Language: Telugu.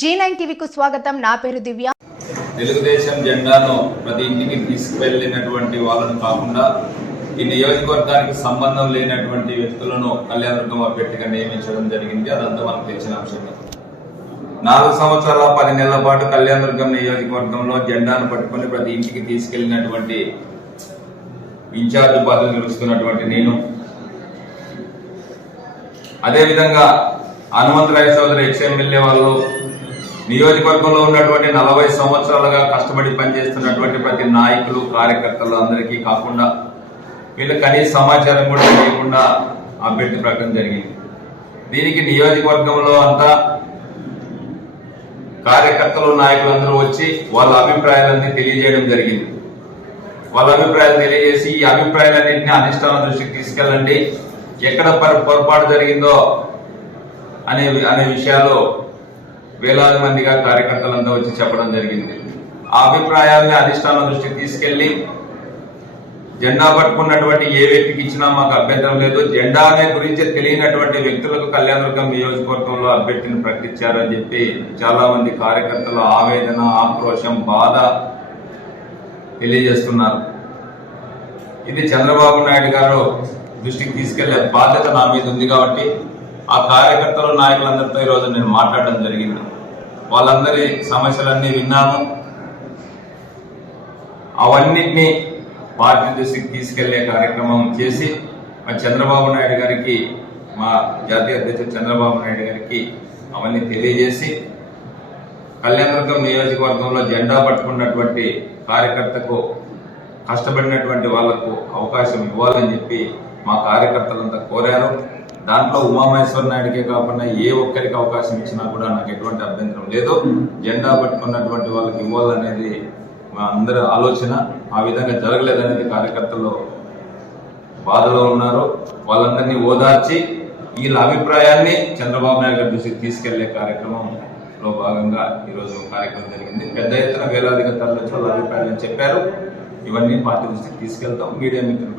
జీ నైన్ టీవీకు స్వాగతం. నా పేరు దివ్య. తెలుగుదేశం జెండాను ప్రతి ఇంటికి తీసుకువెళ్ళినటువంటి వాళ్ళను కాకుండా ఈ నియోజకవర్గానికి సంబంధం లేనటువంటి వ్యక్తులను కళ్యాణదుర్గం అభ్యర్థిగా నియమించడం జరిగింది. అదంతా మనకు తెలిసిన అంశమే. నాలుగు సంవత్సరాల పది నెలల పాటు కళ్యాణదుర్గం నియోజకవర్గంలో జెండాను పట్టుకొని ప్రతి ఇంటికి తీసుకెళ్ళినటువంటి ఇన్ఛార్జ్ పదవి నిలుస్తున్నటువంటి నేను. అదేవిధంగా హనుమంతరాయ సోదరి ఎక్స్ ఎమ్మెల్యే వాళ్ళు నియోజకవర్గంలో ఉన్నటువంటి నలభై సంవత్సరాలుగా కష్టపడి పనిచేస్తున్నటువంటి ప్రతి నాయకులు కార్యకర్తలు అందరికీ కాకుండా వీళ్ళు కనీస సమాచారం కూడా లేకుండా అభ్యర్థి ప్రకటన జరిగింది. దీనికి నియోజకవర్గంలో అంతా కార్యకర్తలు నాయకులు అందరూ వచ్చి వాళ్ళ అభిప్రాయాలన్నీ తెలియజేయడం జరిగింది. వాళ్ళ అభిప్రాయాలు తెలియజేసి ఈ అభిప్రాయాలన్నింటినీ అధిష్టాన దృష్టికి తీసుకెళ్ళండి. ఎక్కడ పొరపాటు జరిగిందో అనే అనే విషయాలు వేలాది మందిగా కార్యకర్తలంతా వచ్చి చెప్పడం జరిగింది. ఆ అభిప్రాయాల్ని అధిష్టానం దృష్టికి తీసుకెళ్ళి జెండా పట్టుకున్నటువంటి ఏ వ్యక్తికి ఇచ్చినా మాకు అభ్యంతరం లేదు. జెండా అనే గురించి తెలియనటువంటి వ్యక్తులకు కళ్యాణదుర్గం నియోజకవర్గంలో అభ్యర్థిని ప్రకటించారని చెప్పి చాలా మంది కార్యకర్తలు ఆవేదన ఆక్రోశం బాధ తెలియజేస్తున్నారు. ఇది చంద్రబాబు నాయుడు గారు దృష్టికి తీసుకెళ్ళే బాధ్యత నా మీద ఉంది కాబట్టి ఆ కార్యకర్తలు నాయకులందరితో ఈరోజు నేను మాట్లాడడం జరిగింది. వాళ్ళందరి సమస్యలన్నీ విన్నాను. అవన్నిటినీ పార్టీ దృష్టికి తీసుకెళ్ళే కార్యక్రమం చేసి మా చంద్రబాబు నాయుడు గారికి మా జాతీయ అధ్యక్షుడు చంద్రబాబు నాయుడు గారికి అవన్నీ తెలియజేసి కళ్యాణదుర్గం నియోజకవర్గంలో జెండా పట్టుకున్నటువంటి కార్యకర్తకు కష్టపడినటువంటి వాళ్ళకు అవకాశం ఇవ్వాలని చెప్పి మా కార్యకర్తలంతా కోరారు. దాంట్లో ఉమామహేశ్వర నాయుడికే కాకుండా ఏ ఒక్కరికి అవకాశం ఇచ్చినా కూడా నాకు ఎటువంటి అభ్యంతరం లేదు. జెండా పట్టుకున్నటువంటి వాళ్ళకి ఇవ్వాలనేది మా అందరి ఆలోచన. ఆ విధంగా జరగలేదనేది కార్యకర్తలు బాధలో ఉన్నారు. వాళ్ళందరినీ ఓదార్చి వీళ్ళ అభిప్రాయాన్ని చంద్రబాబు నాయుడు గారి దృష్టికి తీసుకెళ్ళే కార్యక్రమంలో భాగంగా ఈరోజు కార్యక్రమం జరిగింది. పెద్ద ఎత్తున వేలాదిగా తరలించి వాళ్ళ అభిప్రాయాలను చెప్పారు. ఇవన్నీ పార్టీ దృష్టికి తీసుకెళ్తాం. మీడియా మిత్రులు